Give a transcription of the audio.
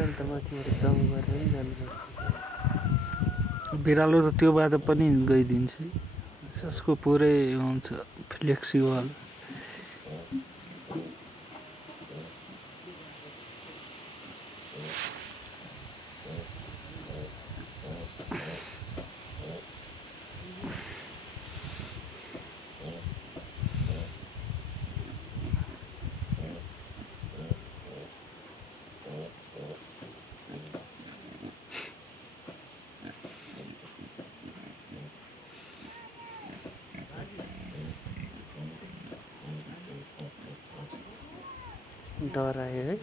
बिरालो त माथिबाट जम्प गरेर पनि जानुपर्छ। बिरालो त त्यो बाटो पनि गइदिन्छ है। त्यसको पुरै हुन्छ फ्लेक्सिबल। डरायो है।